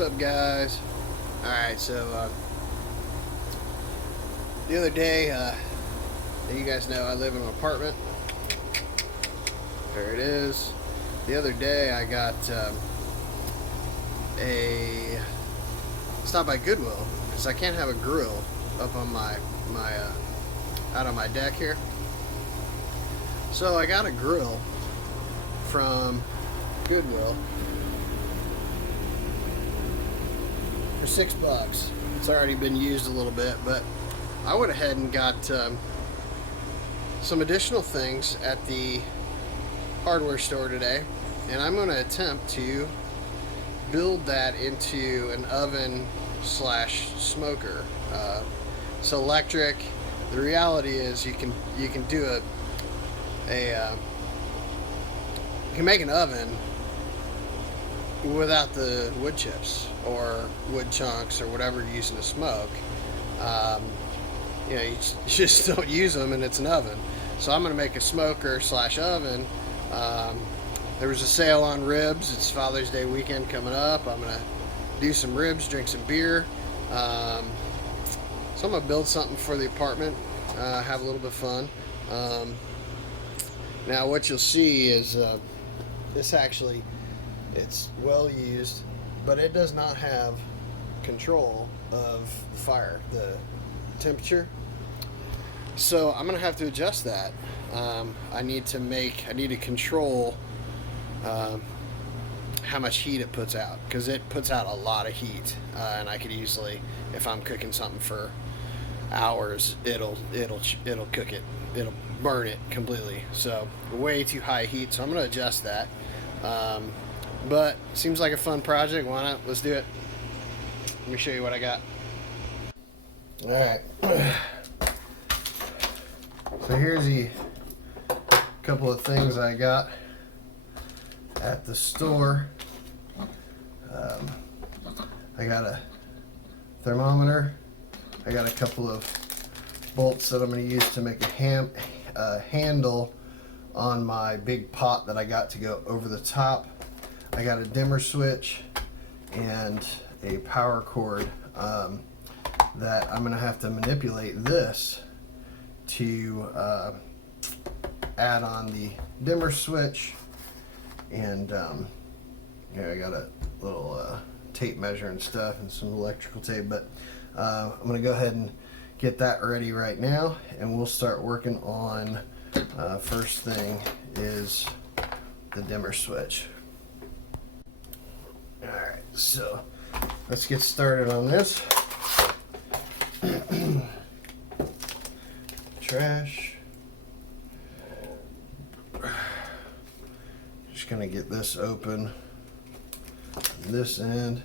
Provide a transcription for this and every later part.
What's up, guys? Alright, so the other day, you guys know I live in an apartment. There it is. The other day I got stopped by Goodwill because I can't have a grill up on my out on my deck here. So I got a grill from Goodwill for $6. It's already been used a little bit, but I went ahead and got some additional things at the hardware store today, and I'm going to attempt to build that into an oven slash smoker. It's electric. The reality is you can do you can make an oven without the wood chips or wood chunks or whatever you're using to smoke. You just don't use them, and it's an oven. So I'm going to make a smoker slash oven. There was a sale on ribs. It's Father's Day weekend coming up. I'm going to do some ribs, drink some beer. So I'm going to build something for the apartment, have a little bit of fun. Now what you'll see is this actually, it's well used, but it does not have control of the fire, the temperature. So I'm gonna have to adjust that. I need to control how much heat it puts out, because it puts out a lot of heat, and I could easily, if I'm cooking something for hours, it'll cook it, it'll burn it completely. So way too high heat. So I'm gonna adjust that. But seems like a fun project. Why not? Let's do it. Let me show you what I got. All right. So here's the couple of things I got at the store. I got a thermometer. I got a couple of bolts that I'm going to use to make a handle on my big pot that I got to go over the top. I got a dimmer switch and a power cord that I'm going to have to manipulate this to add on the dimmer switch. And here I got a little tape measure and stuff and some electrical tape, but I'm going to go ahead and get that ready right now, and we'll start working on first thing is the dimmer switch. Alright, so let's get started on this. Trash. Just gonna get this open on this end.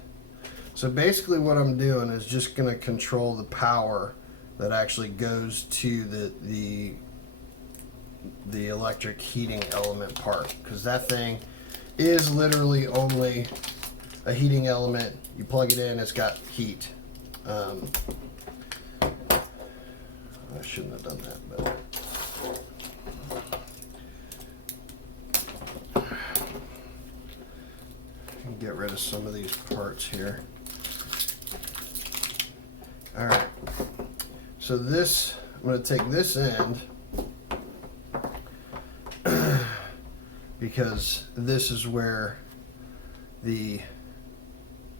So basically what I'm doing is just gonna control the power that actually goes to the electric heating element part, because that thing is literally only a heating element. You plug it in, it's got heat. I shouldn't have done that, but get rid of some of these parts here. All right, so this, I'm going to take this end because this is where the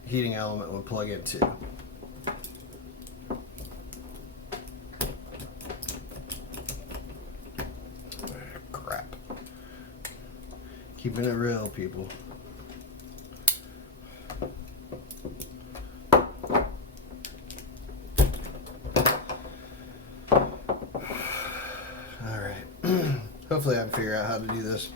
heating element would plug into. Crap. Keeping it real, people. Hopefully I can figure out how to do this.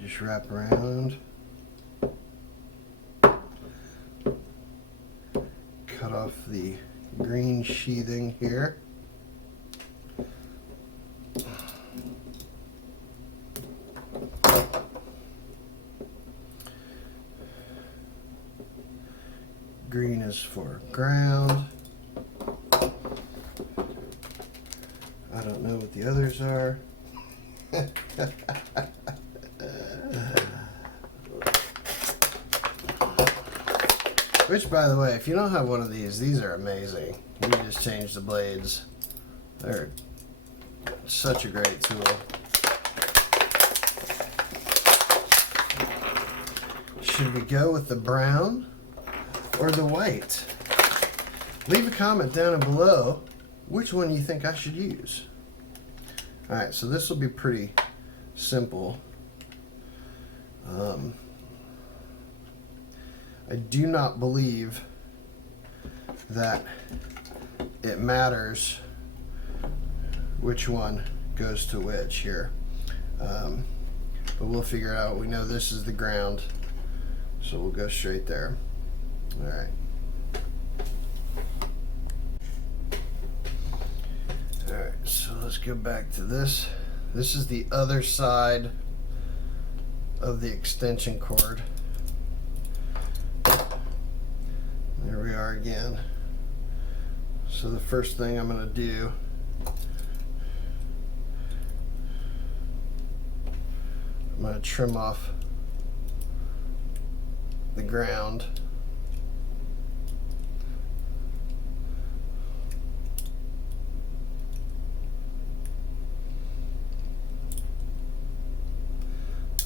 Just wrap around. Cut off the green sheathing here. Green is for ground. what the others are. Which, by the way, if you don't have one of these are amazing. You just change the blades. They're such a great tool. Should we go with the brown or the white? Leave a comment down below which one you think I should use. Alright, so this will be pretty simple. I do not believe that it matters which one goes to which here. But we'll figure it out. We know this is the ground, so we'll go straight there. Alright. Alright, so let's go back to this. This is the other side of the extension cord. There we are again. So the first thing I'm going to do, I'm going to trim off the ground.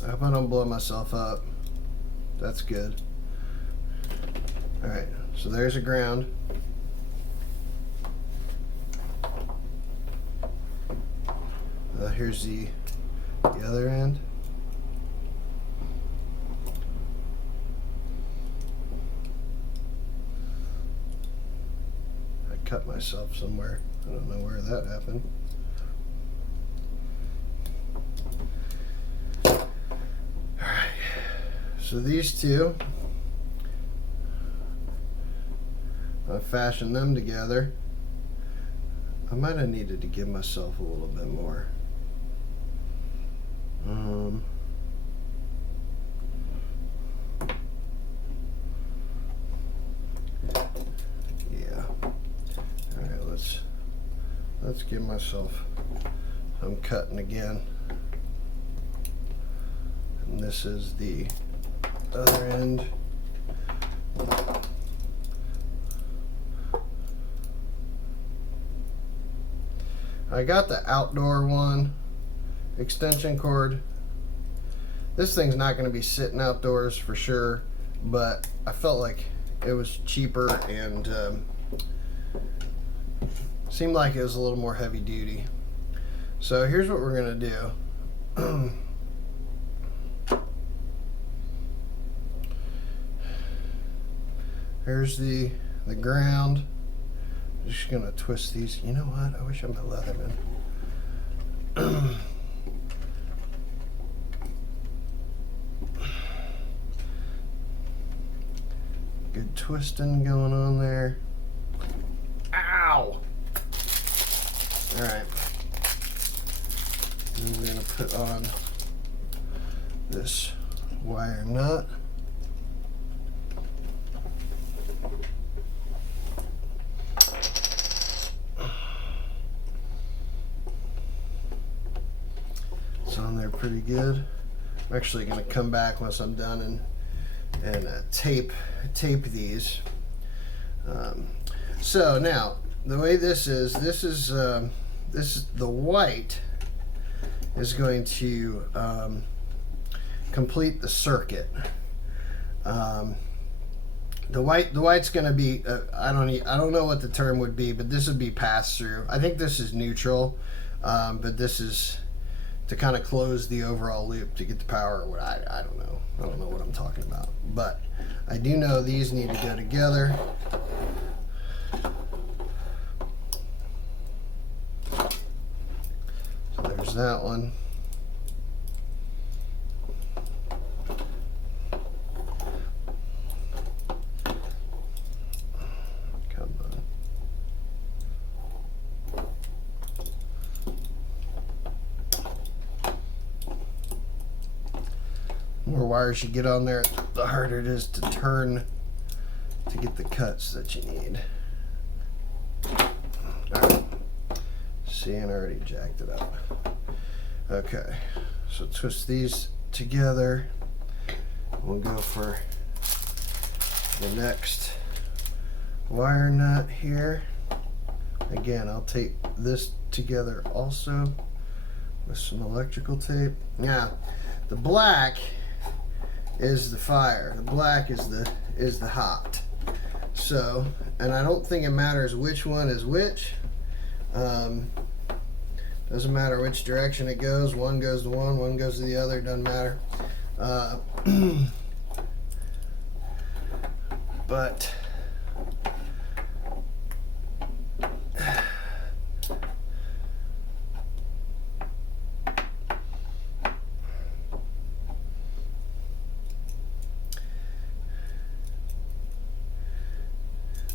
I hope I don't blow myself up. That's good. Alright, so there's a ground. Here's the other end. I cut myself somewhere. I don't know where that happened. Alright, so these two, I fashioned them together. I might have needed to give myself a little bit more. Yeah. All right, let's give myself some cutting again. And this is the other end. I got the outdoor one extension cord. This thing's not going to be sitting outdoors for sure, but I felt like it was cheaper and seemed like it was a little more heavy duty. So here's what we're going to do. Here's the ground. I'm just going to twist these. You know what? I wish I'm a Leatherman. Good twisting going on there. Ow! Alright. And we're going to put on this wire nut. It's on there pretty good. I'm actually going to come back once I'm done and tape these. So now the way this is the white is going to complete the circuit. The white's going to be I don't know what the term would be, but this would be pass through. I think this is neutral, but this is to kind of close the overall loop to get the power. Or what I don't know. I don't know what I'm talking about, but I do know these need to go together. So there's that one. Come on. The more wires you get on there, the harder it is to turn to get the cuts that you need. All right. See, and I already jacked it up. Okay, so twist these together. We'll go for the next wire nut here. Again, I'll tape this together also with some electrical tape. Now, the black is the fire. The black is the hot. So, and I don't think it matters which one is which. Doesn't matter which direction it goes. One goes to one goes to the other. Doesn't matter. But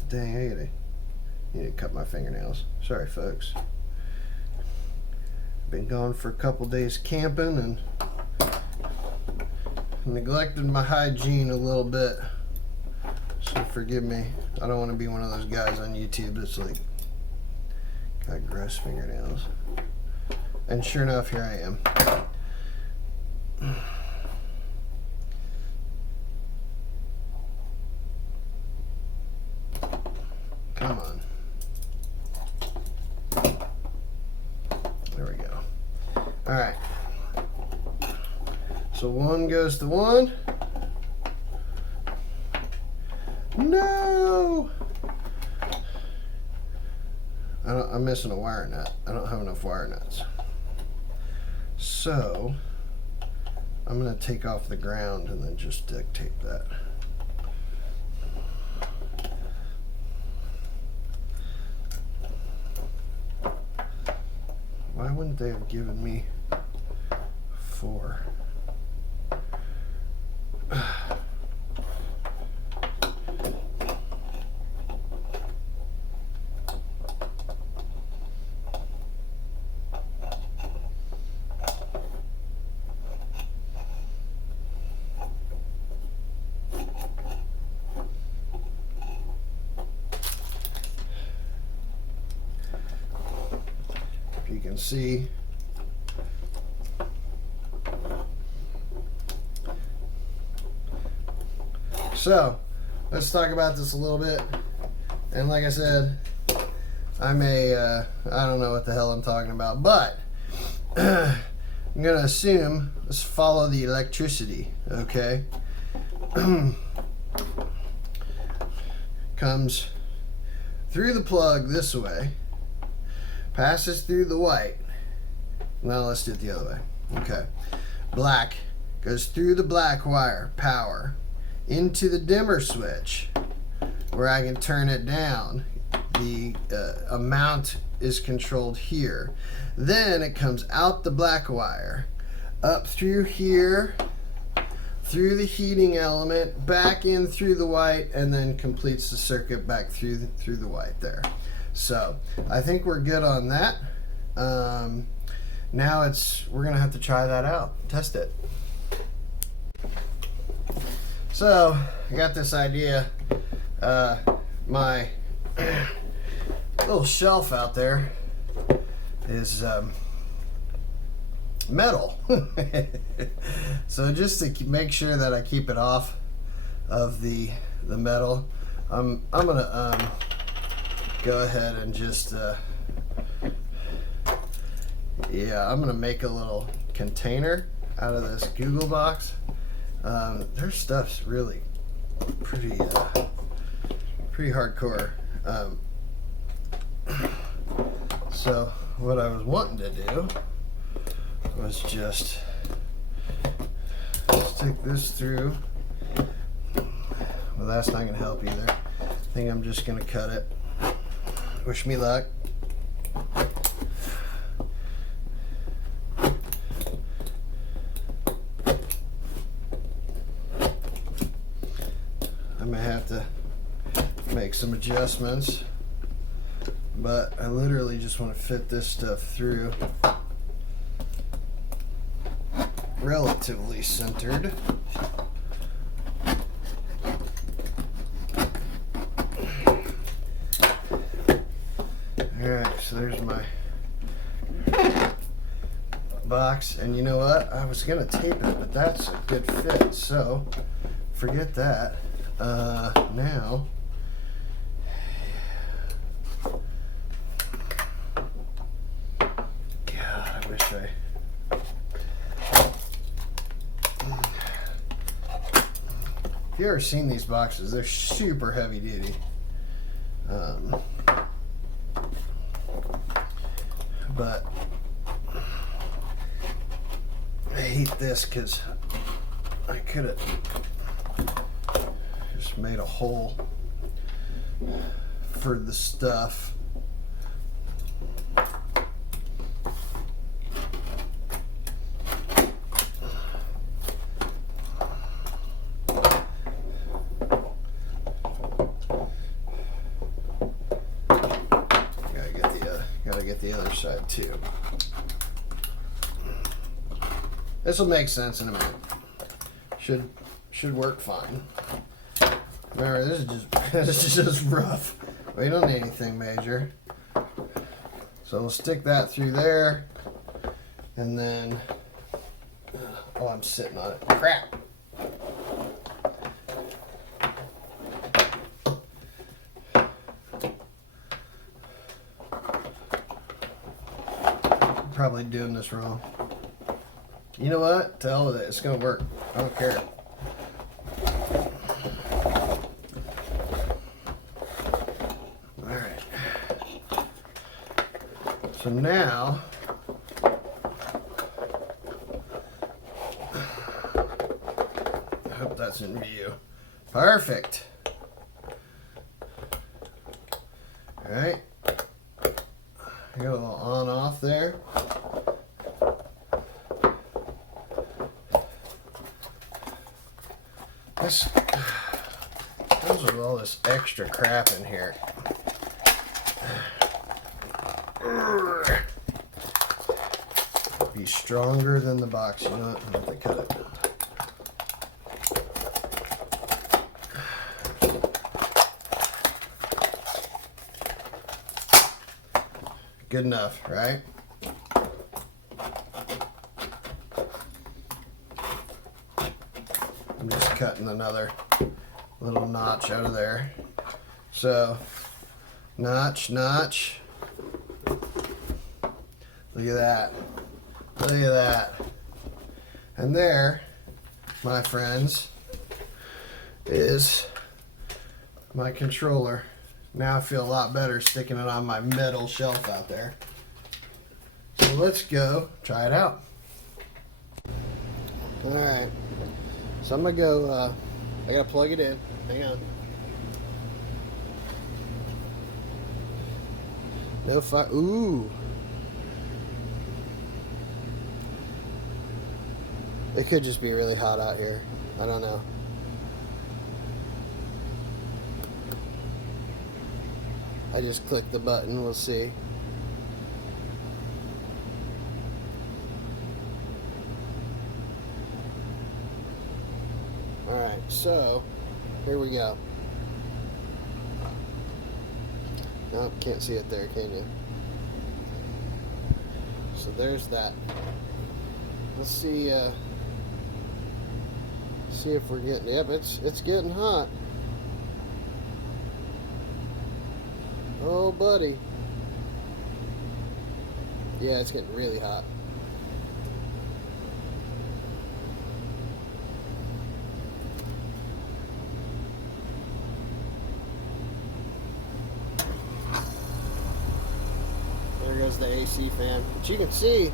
dang, I need to cut my fingernails. Sorry, folks. Been gone for a couple days camping and neglected my hygiene a little bit. So forgive me. I don't want to be one of those guys on YouTube that's like got gross fingernails. And sure enough, here I am. Come on. There we go. All right. So one goes to one. No! I'm missing a wire nut. I don't have enough wire nuts. So I'm going to take off the ground and then just duct tape that. Why wouldn't they have given me 4? You can see so let's talk about this a little bit. And like I said, I don't know what the hell I'm talking about, but I'm gonna assume let's follow the electricity. Okay. Comes through the plug this way, passes through the white. Now let's do it the other way. Okay. Black goes through the black wire, power, into the dimmer switch where I can turn it down. The amount is controlled here. Then it comes out the black wire, up through here, through the heating element, back in through the white, and then completes the circuit back through the white there. So I think we're good on that. Now we're gonna have to try that out, test it. So I got this idea. My little shelf out there is metal. So just to make sure that I keep it off of the metal, I'm gonna go ahead and just I'm gonna make a little container out of this Google box. Their stuff's really pretty hardcore. So what I was wanting to do was just stick this through. Well, that's not gonna help either. I think I'm just gonna cut it. Wish me luck. I may have to make some adjustments, but I literally just want to fit this stuff through relatively centered. Alright, so there's my box. And you know what? I was gonna tape it, but that's a good fit, so forget that. Now, God, I wish I. If you ever seen these boxes, they're super heavy duty. But I hate this because I could have just made a hole for the stuff. Gotta get the other side too. This will make sense in a minute. Should work fine. Remember, this is just rough. We don't need anything major. So we'll stick that through there, and then oh, I'm sitting on it. Crap. Probably doing this wrong. You know what? To hell with it. It's gonna work. I don't care. Alright. So now I hope that's in view. Perfect. Alright. I got a little on off there. This comes with all this extra crap in here. Be stronger than the box. You know what? I have to cut it. Good enough, right? I'm just cutting another little notch out of there. So, notch, notch. Look at that. Look at that. And there, my friends, is my controller. Now I feel a lot better sticking it on my metal shelf out there. So let's go try it out. Alright. So I'm gonna go, I gotta plug it in. Hang on. No fire. Ooh. It could just be really hot out here. I don't know. I just clicked the button. We'll see. Alright, so here we go. Nope, can't see it there, can you? So there's that. Let's see if we're getting, yep, it's getting hot. Oh, buddy. Yeah, it's getting really hot. There goes the AC fan. But you can see,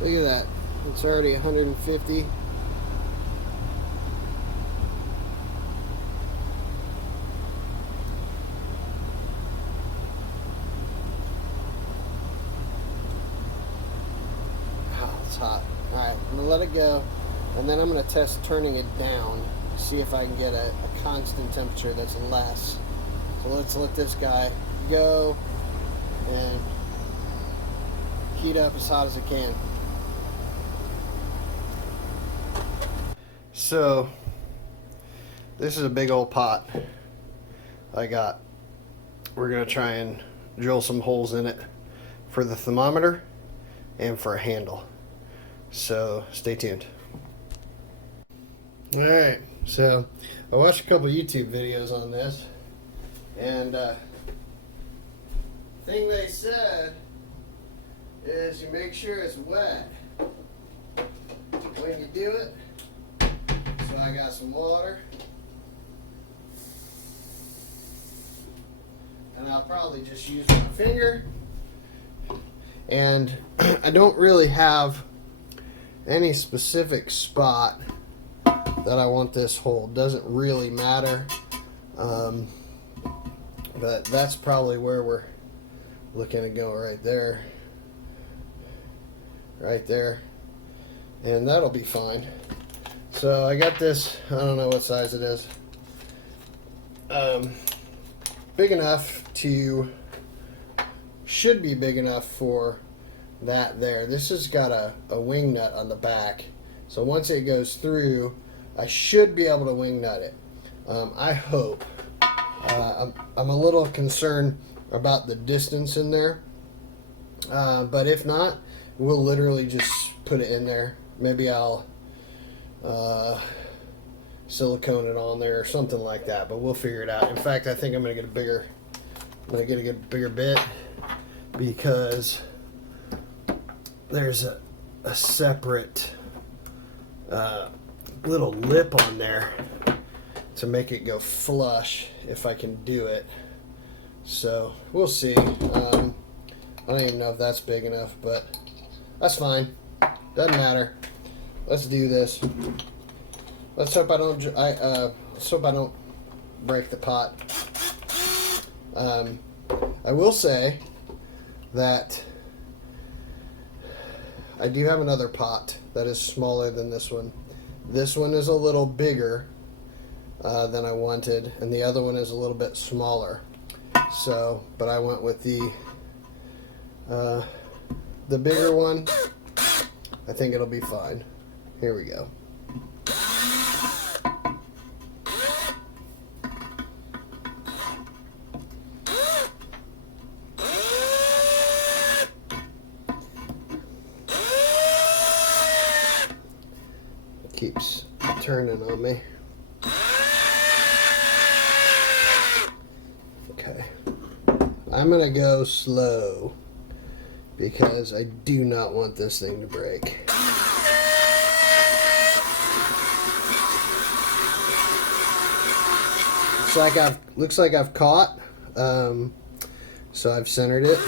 look at that. It's already 150. Hot. Alright, I'm going to let it go, and then I'm going to test turning it down, see if I can get a constant temperature that's less. So let's let this guy go and heat up as hot as it can. So this is a big old pot I got. We're going to try and drill some holes in it for the thermometer and for a handle. So stay tuned. Alright, so I watched a couple YouTube videos on this, and thing they said is you make sure it's wet when you do it. So I got some water, and I'll probably just use my finger. And I don't really have any specific spot that I want this hole. Doesn't really matter, but that's probably where we're looking to go, right there, and that'll be fine. So I got this, I don't know what size it is, big enough to, should be big enough for that there. This has got a wing nut on the back, so once it goes through, I should be able to wing nut it. I hope. I'm a little concerned about the distance in there, but if not, we'll literally just put it in there. Maybe I'll silicone it on there or something like that, but we'll figure it out. In fact, I think I'm gonna get a bigger bit, because there's a separate little lip on there to make it go flush if I can do it. So we'll see. I don't even know if that's big enough, but that's fine. Doesn't matter. Let's do this. Let's hope I don't. Let's hope I don't break the pot. I will say that I do have another pot that is smaller than this one. This one is a little bigger than I wanted, and the other one is a little bit smaller. So, but I went with the bigger one. I think it'll be fine. Here we go. Keeps turning on me. Okay. I'm gonna go slow because I do not want this thing to break. Looks like I've caught. So I've centered it.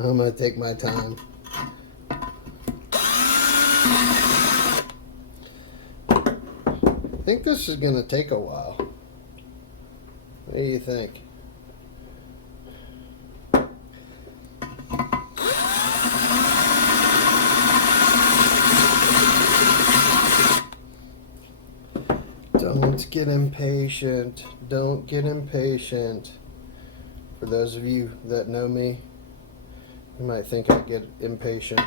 I'm going to take my time. I think this is going to take a while. What do you think? Don't get impatient. Don't get impatient. For those of you that know me, you might think I get impatient.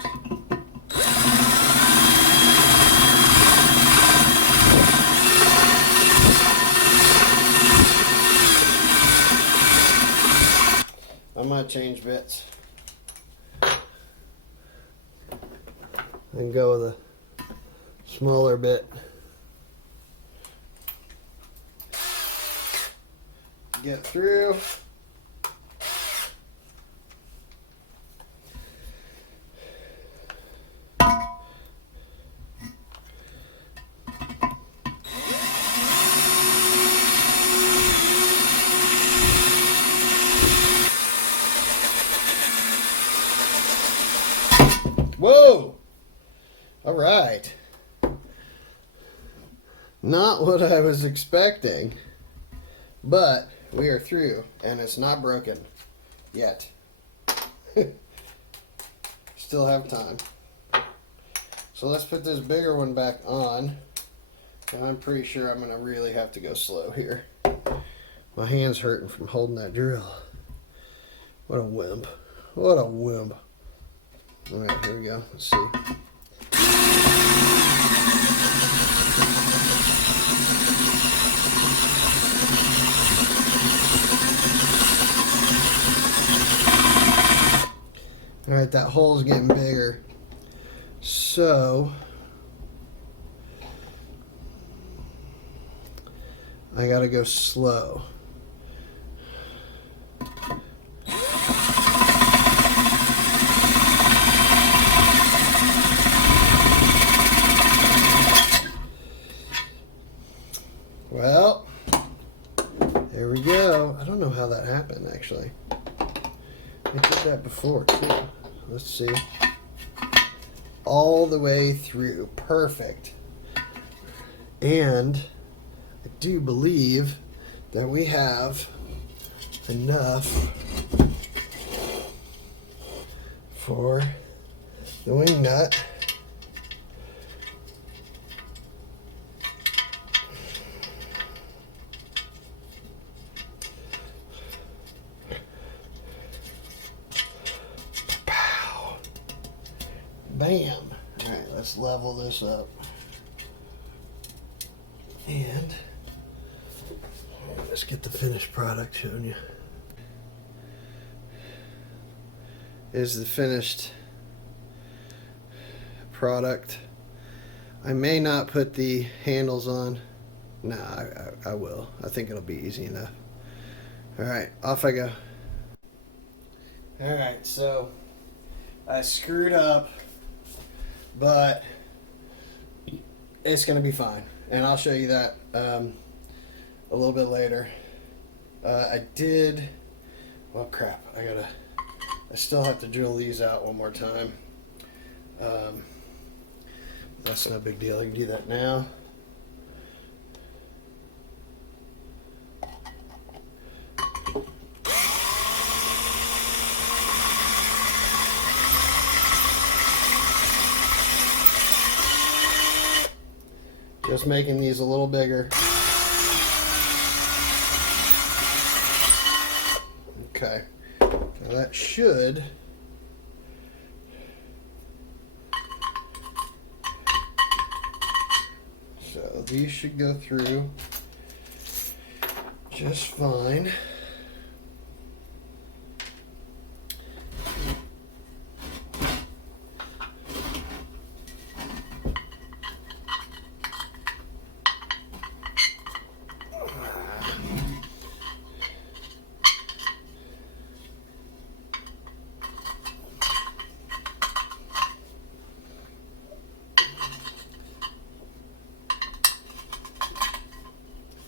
I might change bits and go with a smaller bit. Get through. Whoa! All right. Not what I was expecting, but we are through, and it's not broken yet. Still have time. So let's put this bigger one back on, and I'm pretty sure I'm going to really have to go slow here. My hand's hurting from holding that drill. What a wimp. What a wimp. All right, here we go. Let's see. All right, that hole's getting bigger. So I gotta go slow. Well, there we go. I don't know how that happened, actually. I did that before, too. Let's see. All the way through. Perfect. And I do believe that we have enough for the wing nut. Bam. All right, let's level this up. And let's get the finished product showing you. Is the finished product. I may not put the handles on. Nah, I will. I think it'll be easy enough. All right, off I go. All right, so I screwed up, but it's gonna be fine, and I'll show you that a little bit later. I did. Well, crap. I still have to drill these out one more time. That's no big deal. I can do that now. Just making these a little bigger. Okay. Now that should these should go through just fine.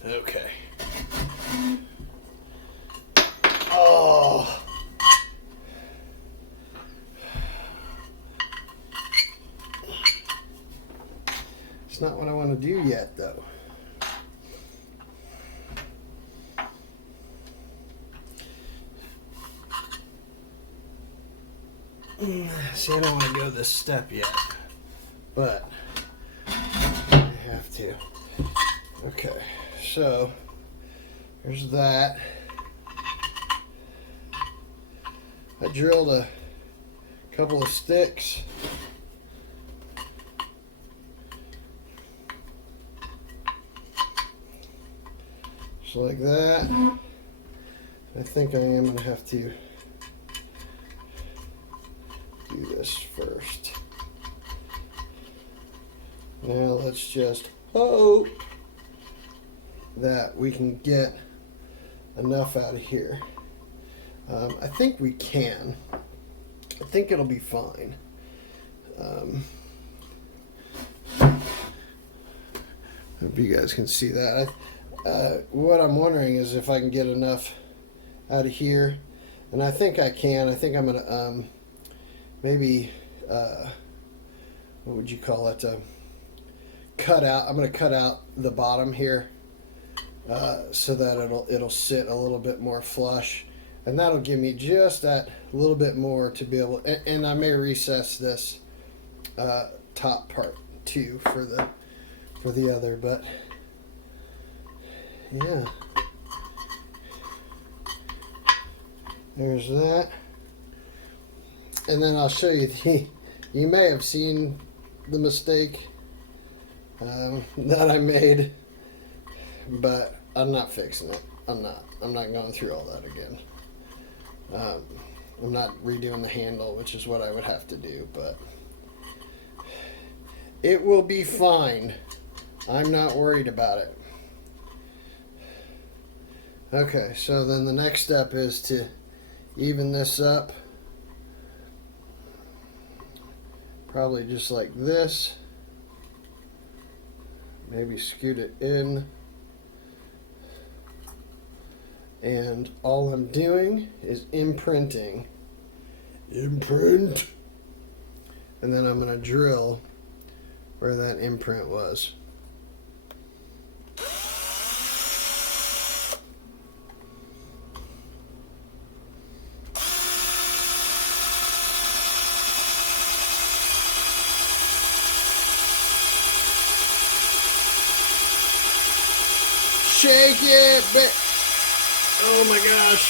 Okay. Oh. It's not what I want to do yet, though. See, I don't want to go this step yet, but I have to. Okay. So, there's that. I drilled a couple of sticks. Just like that. I think I am going to have to do this first. Now let's just hope that we can get enough out of here. I think we can. I think it'll be fine. Hope you guys can see that. What I'm wondering is if I can get enough out of here, and I think I can. I think I'm gonna maybe what would you call it? Cut out. I'm gonna cut out the bottom here. So that it'll sit a little bit more flush, and that'll give me just that little bit more to be able. And I may recess this top part too for the other, but yeah, there's that. And then I'll show you you may have seen the mistake that I made, but I'm not fixing it. I'm not going through all that again. I'm not redoing the handle, which is what I would have to do, but it will be fine. I'm not worried about it. Okay, so then the next step is to even this up. Probably just like this. Maybe scoot it in. And all I'm doing is imprinting. Imprint. And then I'm going to drill where that imprint was. Shake it, bitch. Oh my gosh.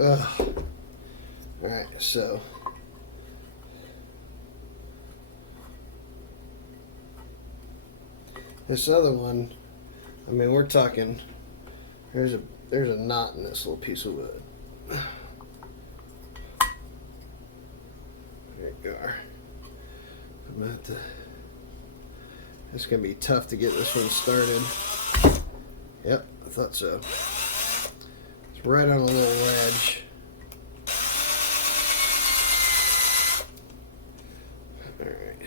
Ugh. Alright, so this other one, I mean, we're talking, there's a knot in this little piece of wood. There you are. It's going to be tough to get this one started. Yep, I thought so. It's right on a little ledge. Alright.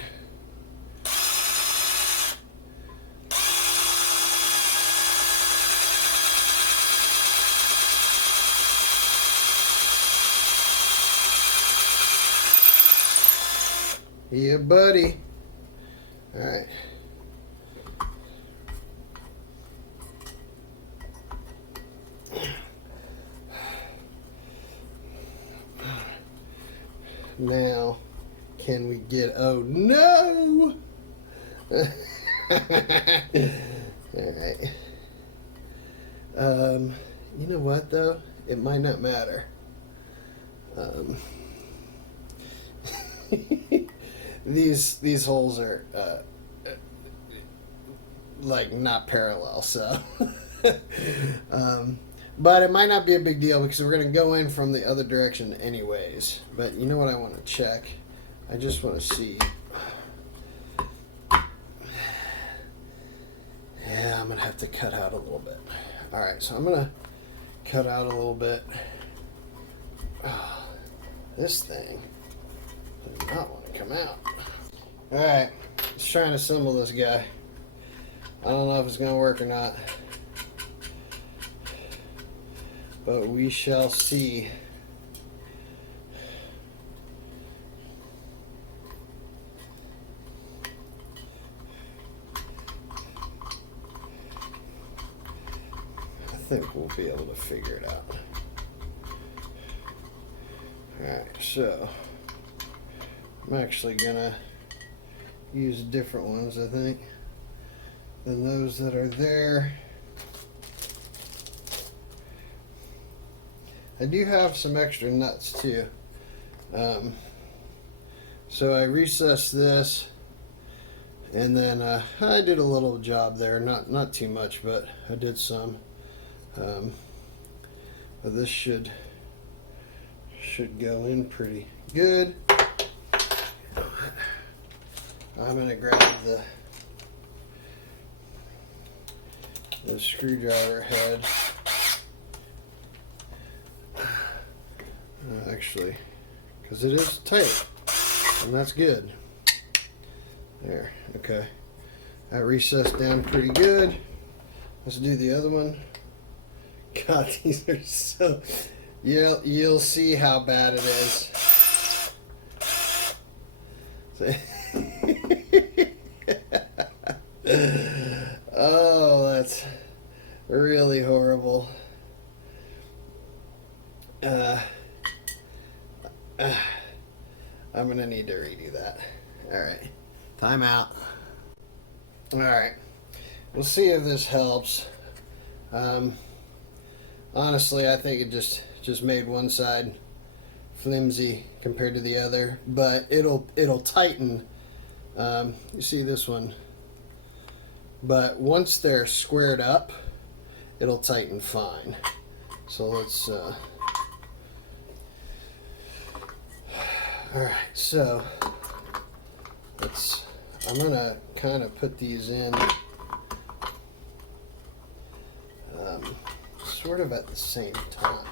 Yeah, buddy. Alright. Now, can we get, oh no! Alright. You know what though? It might not matter. These holes are, like not parallel, so. But it might not be a big deal because we're going to go in from the other direction anyways. But you know what I want to check? I just want to see. Yeah, I'm going to have to cut out a little bit. Alright, so I'm going to cut out a little bit. Oh, this thing does not want to come out. Alright, let's try and assemble this guy. I don't know if it's going to work or not, but we shall see. I think we'll be able to figure it out. Alright, so I'm actually gonna use different ones, I think, than those that are there. I do have some extra nuts too. So I recessed this, and then I did a little job there, not too much, but I did some. But this should go in pretty good. I'm gonna grab the screwdriver head. Actually, because it is tight, and that's good. There, okay. That recessed down pretty good. Let's do the other one. God, these are so... You'll see how bad it is. Oh, that's really horrible. I'm gonna need to redo that. Alright, time out. Alright, we'll see if this helps. Honestly, I think it just made one side flimsy compared to the other, but it'll tighten. You see this one, but once they're squared up, it'll tighten fine. So let's all right, so I'm gonna kind of put these in sort of at the same time.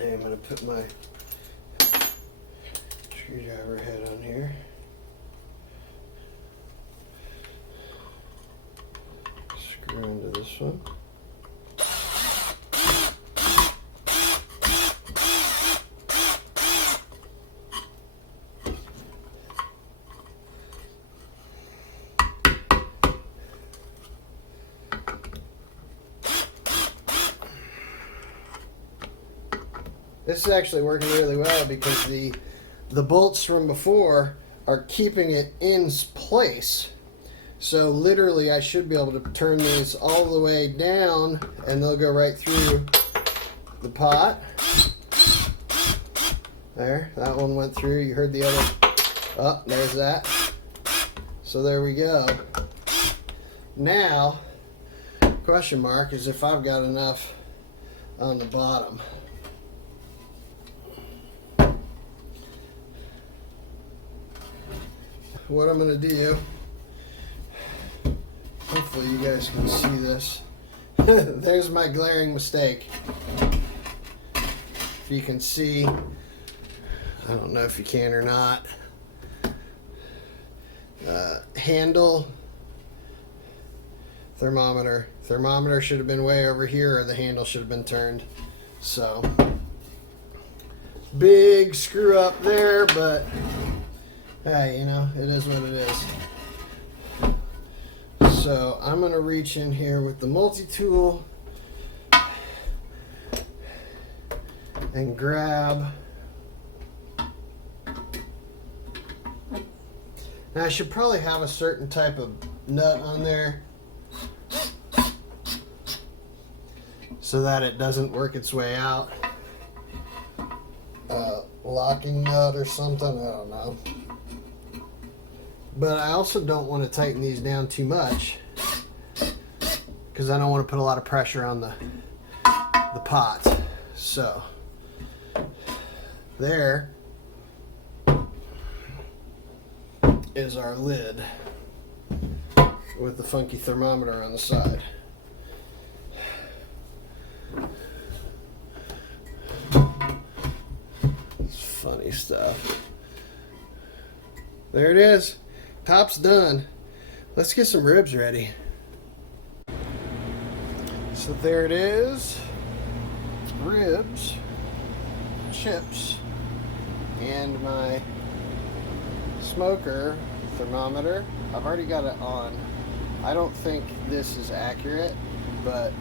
And I'm gonna put my screwdriver head on here. Screw into this one. This is actually working really well because the bolts from before are keeping it in place. So literally I should be able to turn these all the way down and they'll go right through the pot. There, that one went through. You heard the other. Oh, there's that. So there we go. Now, question mark is if I've got enough on the bottom. What I'm going to do, hopefully you guys can see this. There's my glaring mistake. If you can see, I don't know if you can or not. Handle, thermometer. Thermometer should have been way over here, or the handle should have been turned. So, big screw up there, but hey, you know, it is what it is. So I'm going to reach in here with the multi-tool and grab. Now I should probably have a certain type of nut on there so that it doesn't work its way out. Locking nut or something, I don't know. But I also don't want to tighten these down too much because I don't want to put a lot of pressure on the pot. So there is our lid with the funky thermometer on the side. It's funny stuff. There it is. Top's done. Let's get some ribs ready. So there it is. Ribs, chips, and my smoker thermometer. I've already got it on. I don't think this is accurate, but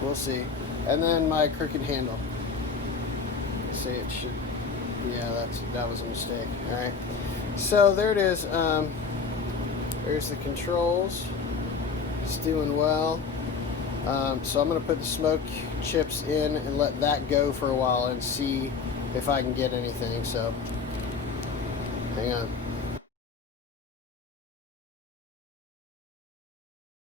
we'll see. And then my crooked handle. See, it should, yeah, that was a mistake. All right. So there it is. There's the controls. It's doing well. So I'm going to put the smoke chips in and let that go for a while and see if I can get anything. So hang on.